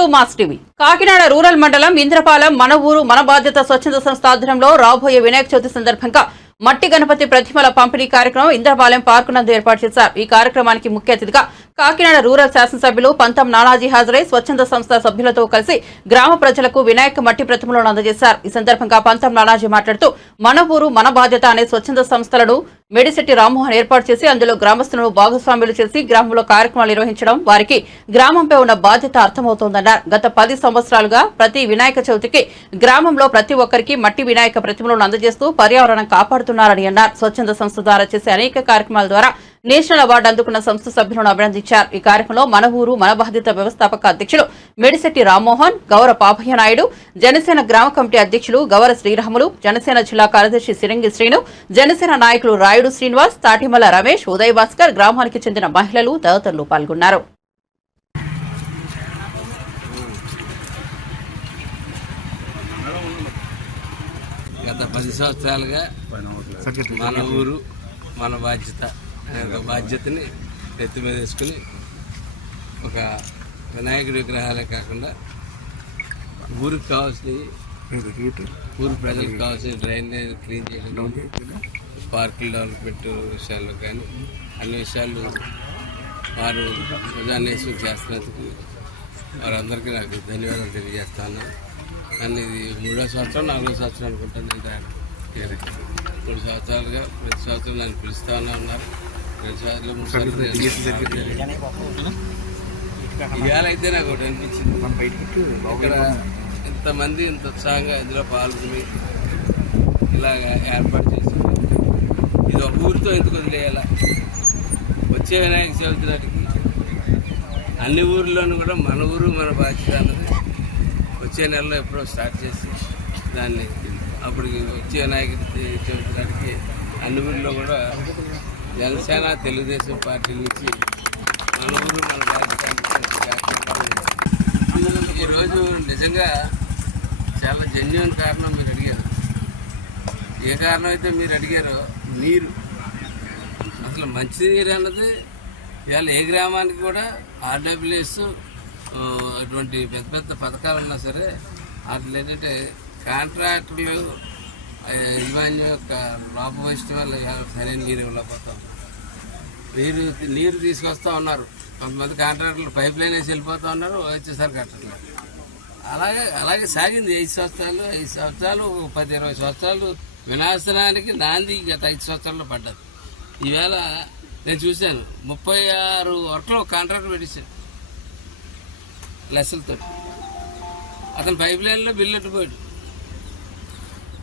To mass TV. Kakinada rural మండలం ఇంద్రపాలెం మన ఊరు మన బాధ్యత స్వచ్ఛంద సంస్థ ఆధ్వర్యంలో రాబోయే వినాయక చవితి సందర్భంగా మట్టి గణపతి ప్రతిమల పంపిణీ కార్యక్రమం ఇంద్రపాలెం పార్కు నందు ఏర్పాటు చేశారు. ఈ కార్యక్రమానికి ముఖ్య అతిథిగా కాకినాడ రూరల్ శాసనసభ్యులు పంతం నానాజీ హాజరై స్వచ్ఛంద సంస్థ సభ్యులతో కలిసి గ్రామ ప్రజలకు వినాయక మట్టి ప్రతిమలను అందజేశారు. ఈ సందర్భంగా పంతం నానాజీ మాట్లాడుతూ మన ఊరు మన బాధ్యత అనే స్వచ్ఛంద సంస్థలను మేడిశెట్టి రామ్మోహన్ ఏర్పాటు చేసి అందులో గ్రామస్తులను భాగస్వాములు చేసి గ్రామంలో కార్యక్రమాలు నిర్వహించడం వారికి గ్రామంపై ఉన్న బాధ్యత అర్థమవుతోందన్నారు. గత పది సంవత్సరాలుగా ప్రతి వినాయక చవితికి గ్రామంలో ప్రతి ఒక్కరికి మట్టి వినాయక ప్రతిమలను అందజేస్తూ పర్యావరణం కాపాడుతున్నారని అన్నారు. స్వచ్ఛంద సంస్థ ద్వారా చేసే అనేక కార్యక్రమాల ద్వారా నేషనల్ అవార్డు అందుకున్న సంస్థ సభ్యులను అభినందించారు. ఈ కార్యక్రమంలో మన ఊరు మన బాధ్యత వ్యవస్థాపక అధ్యక్షులు మేడిశెట్టి రామ్మోహన్ గౌర పాపయ్య నాయుడు జనసేన గ్రామ కమిటీ అధ్యక్షులు గౌర శ్రీరాములు జనసేన జిల్లా కార్యదర్శి సిరంగి శ్రీను జనసేన నాయకులు రాయుడు శ్రీనివాస్ తాటిమల రమేష్ ఉదయ్ భాస్కర్ గ్రామానికి చెందిన మహిళలు తదితరులు పాల్గొన్నారు. గత పది సంవత్సరాలుగా మన ఊరు మన బాధ్యత. ఒక బాధ్యతని ఎత్తి మీద వేసుకుని ఒక వినాయకుడి విగ్రహాలే కాకుండా ఊరికి కావాల్సినవి ఊరు ప్రజలకు కావాల్సిన డ్రైనేజ్ క్లీన్ చేయడం పార్కులు డెవలప్మెంట్ విషయాల్లో కానీ అన్ని విషయాలు వారు ప్రజాన్వేషణ చేస్తున్నందుకు వారందరికీ నాకు ధన్యవాదాలు తెలియజేస్తా ఉన్నాను. కానీ ఇది మూడో సంవత్సరం నాలుగో సంవత్సరం అనుకుంటాను నేను మూడు సంవత్సరాలుగా ప్రతి సంవత్సరం నన్ను పిలుస్తూనే ఉన్నారు. ఇవాళ అయితే నాకు ఒకటి అనిపించింది. ఇక్కడ ఇంతమంది ఇంత ఉత్సాహంగా ఇందులో పాల్గొని ఇలాగ ఏర్పాటు చేసింది ఇది ఒక ఊరితో ఎందుకు వదిలేయాలా? వచ్చే వినాయక చవితి నాటికి అన్ని ఊర్లోనూ కూడా మన ఊరు మన బాధ్యత అన్నది వచ్చే నెలలో ఎప్పుడో స్టార్ట్ చేసి దాన్ని అప్పటికి వచ్చే వినాయక చవితి నాటికి అన్ని ఊర్లో కూడా జనసేన తెలుగుదేశం పార్టీ నుంచి నలుగురు మన ఈరోజు నిజంగా చాలా జెన్యున్ కారణం మీరు అడిగారు. ఏ కారణం అయితే మీరు అడిగారో నీరు. అసలు మంచినీరు అన్నది ఇవాళ ఏ గ్రామానికి కూడా ఆర్డబ్ల్యూఎస్ అటువంటి పెద్ద పెద్ద పథకాలు ఉన్నా సరే అట్లా ఏంటంటే కాంట్రాక్టర్లు ఇవన్నీ యొక్క లోపభూయిష్టం వల్ల సరైన నీరు ఇవ్వలేకపోతాం. నీరు నీరు తీసుకొస్తా ఉన్నారు. కొంతమంది కాంట్రాక్టర్లు పైప్ లైన్ వేసి వెళ్ళిపోతూ ఉన్నారు వచ్చేసరికి కట్టట్లేదు అలాగే అలాగే సాగింది. ఐదు సంవత్సరాలు ఐదు సంవత్సరాలు పది ఇరవై సంవత్సరాలు వినాశనానికి నాంది గత ఐదు సంవత్సరాలు పడ్డది. ఈవేళ నేను చూశాను ముప్పై ఆరు వర్క్లు కాంట్రాక్ట్ పెట్టించాను లెసలతో అతను పైప్ లైన్లో బిల్లు ఎట్టుపోయాడు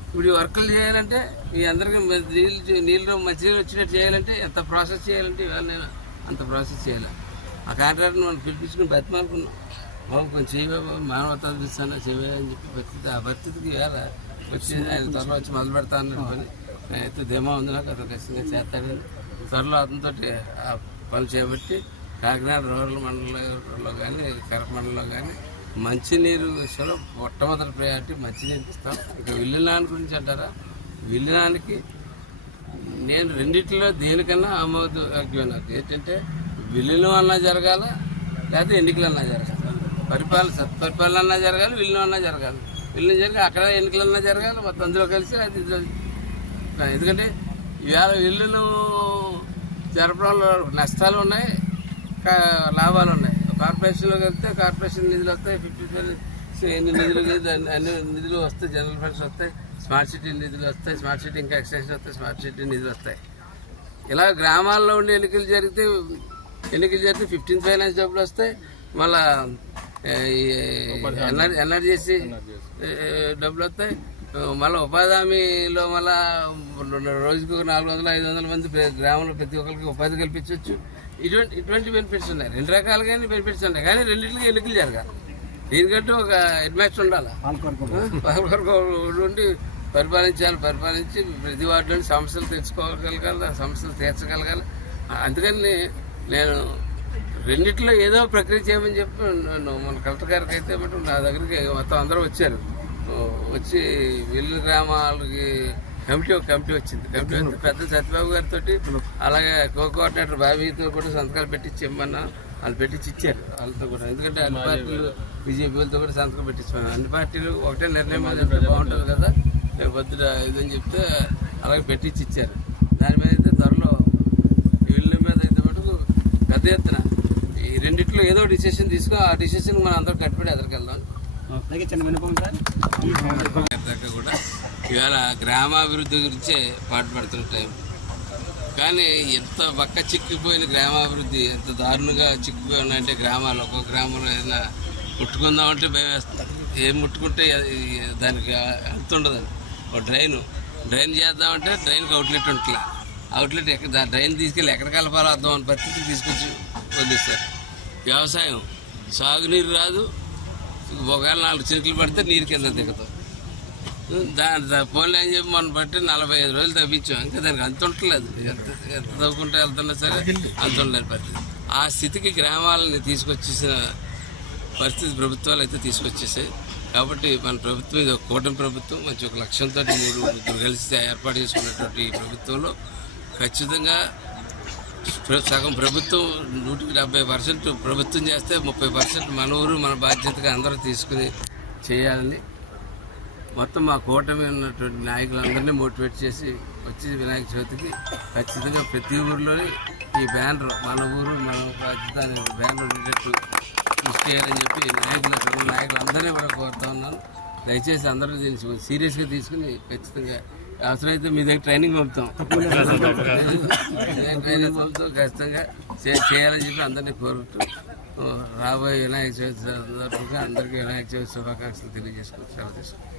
ఇప్పుడు ఈ వర్కులు చేయాలంటే మీ అందరికీ నీళ్ళు నీళ్ళు మంచినీళ్ళు వచ్చినట్టు చేయాలంటే ఎంత ప్రాసెస్ చేయాలంటే ఇవాళ నేను అంత ప్రాసెస్ చేయాలి. ఆ కాంట్రాక్ట్ని మనం పిలిపించుకుని బతిమాలుకున్నాం. బాబు కొంచెం చేయవా బాబు మానవతా చూస్తాను చేయవా అని చెప్పి పరిస్థితి ఆ పరిస్థితికి ఇవాళ వచ్చి ఆయన త్వరలో వచ్చి మొదలు పెడతా అన్నాడు పని. అయితే ధీమా ఉంది నాకు అతను ఖచ్చితంగా చేస్తాడని త్వరలో అతనితో ఆ పనులు చేపట్టి కాకినాడ రూరల్ మండలంలో కానీ కరప మండలంలో కానీ మంచినీరు విషయంలో మొట్టమొదటి ప్రయారిటీ మంచినీరు ఇస్తాం. ఇక విల్లునాన్ గురించి అంటారా? విల్లునానికి నేను రెండిట్లో దేనికన్నా ఆమోదయోగ్యం నాకు ఏంటంటే విల్లును అన్నా జరగాల లేకపోతే ఎన్నికలు అన్నా జరగాలి? పరిపాలన సత్పరిపాలన అన్నా జరగాలి విల్లును అన్నా జరగాలి. విల్లును జరిగి అక్కడ ఎన్నికలన్నా జరగాలి మొత్తం అందులో కలిసి అది ఎందుకంటే ఇవాళ విల్లును జరపడంలో నష్టాలు ఉన్నాయి కా- లాభాలు ఉన్నాయి. కార్పొరేషన్లోకి వెళ్తే కార్పొరేషన్ నిధులు వస్తాయి ఫిఫ్టీ ఎన్ని నిధులు అన్ని నిధులు వస్తాయి జనరల్ ఫండ్స్ వస్తాయి స్మార్ట్ సిటీ నిధులు వస్తాయి స్మార్ట్ సిటీ ఇంకా ఎక్స్టెన్షన్ వస్తాయి స్మార్ట్ సిటీ నిధులు వస్తాయి. ఇలా గ్రామాల్లో ఉండి ఎన్నికలు జరిగితే ఎన్నికలు జరిగితే ఫిఫ్టీన్ ఫైనాన్స్ డబ్బులు వస్తాయి మళ్ళా ఎన్ఆర్జీసీ డబ్బులు వస్తాయి మళ్ళీ ఉపాధి హామీలో మళ్ళా రోజుకు ఒక నాలుగు వందల ఐదు వందల మంది గ్రామంలో ప్రతి ఒక్కరికి ఉపాధి కల్పించవచ్చు. ఇటువంటి ఇటువంటి బెనిఫిట్స్ ఉన్నాయి. రెండు రకాలుగానే బెనిఫిట్స్ ఉన్నాయి. కానీ రెండింటికి ఎన్నికలు జరగాలి. దీనికంటూ ఒక హెడ్ ఉండాలి? ఉండి పరిపాలించాలి. పరిపాలించి ప్రతి వాటిలోని సమస్యలు తెచ్చుకోగలగాలి సమస్యలు తీర్చగలగాలి. అందుకని నేను రెండిట్లో ఏదో ప్రక్రియ చేయమని చెప్పి మన కలెక్టర్ గారికి అయితే నా దగ్గరికి మొత్తం అందరూ వచ్చారు. వచ్చి విల్లు గ్రామాలకి కమిటీ ఒక కమిటీ వచ్చింది. కమిటీ వస్తే పెద్ద సత్యబాబు గారితో అలాగే కో కోఆర్డినేటర్ బాబీతో కూడా సంతకాలు పెట్టించి ఇమ్మన్నా వాళ్ళు పెట్టించి ఇచ్చారు. వాళ్ళతో కూడా. ఎందుకంటే అన్ని పార్టీలు బీజేపీ కూడా సంతకం పెట్టించుకున్నాను అన్ని పార్టీలు ఒకటే నిర్ణయం బాగుంటుంది కదా. రేపు పొద్దున ఇదని చెప్తే అలాగే పెట్టించి ఇచ్చారు. దాని మీద అయితే త్వరలో ఈ ఇళ్ళ మీద అయితే మటుకు పెద్ద ఎత్తున ఈ రెండిట్లో ఏదో డిసిషన్ తీసుకో ఆ డిసిషన్ మనం అందరం కట్టుబడి ఎదరికెళ్దాం. దాకా కూడా ఇవాళ గ్రామాభివృద్ధి గురించే పాటుపడుతున్న టైం కానీ ఎంత పక్క చిక్కిపోయిన గ్రామాభివృద్ధి ఎంత దారుణంగా చిక్కిపోయి ఉన్నాయంటే గ్రామాలు. ఒక్కొక్క గ్రామంలో ఏదైనా ముట్టుకుందామంటే భయం వేస్తాం ఏం ముట్టుకుంటే అది దానికి అంత ఉండదు ఒక డ్రైన్ డ్రైన్ చేద్దామంటే డ్రైన్కి అవుట్లెట్ ఉంటుంది. అవుట్లెట్ ఎక్కడ డ్రైన్ తీసుకెళ్ళి ఎక్కడ కలపాలో అర్థం అని పరిస్థితి తీసుకొచ్చి వదిలిస్తారు. వ్యవసాయం సాగునీరు రాదు. ఒకవేళ నాలుగు చినుకులు పడితే నీరు కింద దిగుతాం దాని దా- అని చెప్పి మనం బట్టి నలభై ఐదు రోజులు తప్పించాం ఇంకా దానికి అంత ఉండలేదు ఎంత ఎంత తవ్వుకుంటే వెళ్తున్నా సరే అంత ఉండలేదు పరిస్థితి. ఆ స్థితికి గ్రామాలని తీసుకొచ్చేసిన పరిస్థితి ప్రభుత్వాలు అయితే తీసుకొచ్చేసాయి. కాబట్టి మన ప్రభుత్వం ఇది ఒక కూటమి ప్రభుత్వం మంచి ఒక లక్ష్యంతో మూడు ముగ్గురు కలిసి ఏర్పాటు చేసుకున్నటువంటి ఈ ప్రభుత్వంలో ఖచ్చితంగా సగం ప్రభుత్వం నూటికి డెబ్బై పర్సెంట్ ప్రభుత్వం చేస్తే ముప్పై పర్సెంట్ మన ఊరు మన బాధ్యతగా అందరూ తీసుకుని చేయాలని మొత్తం మా కూటమి ఉన్నటువంటి నాయకులందరినీ మోటివేట్ చేసి వచ్చి వినాయక చవితికి ఖచ్చితంగా ప్రతి ఊరిలోని ఈ బ్యానర్ మన ఊరు మన అనే బ్యానర్ ఉండేటట్టు కృషి చేయాలని చెప్పి నాయకులు నాయకులందరినీ కూడా కోరుతా ఉన్నాను. దయచేసి అందరూ దీన్ని సీరియస్గా తీసుకుని ఖచ్చితంగా అవసరమైతే మీ దగ్గర ట్రైనింగ్ పంపుతాం. ట్రైనింగ్ పంపుతాం ఖచ్చితంగా చే- చేయాలని చెప్పి అందరినీ కోరుతూ రాబోయే వినాయక చవితి సందర్భంగా అందరికీ వినాయక చవితి శుభాకాంక్షలు తెలియజేసుకుంటూ సెలవు తీసుకుంటాం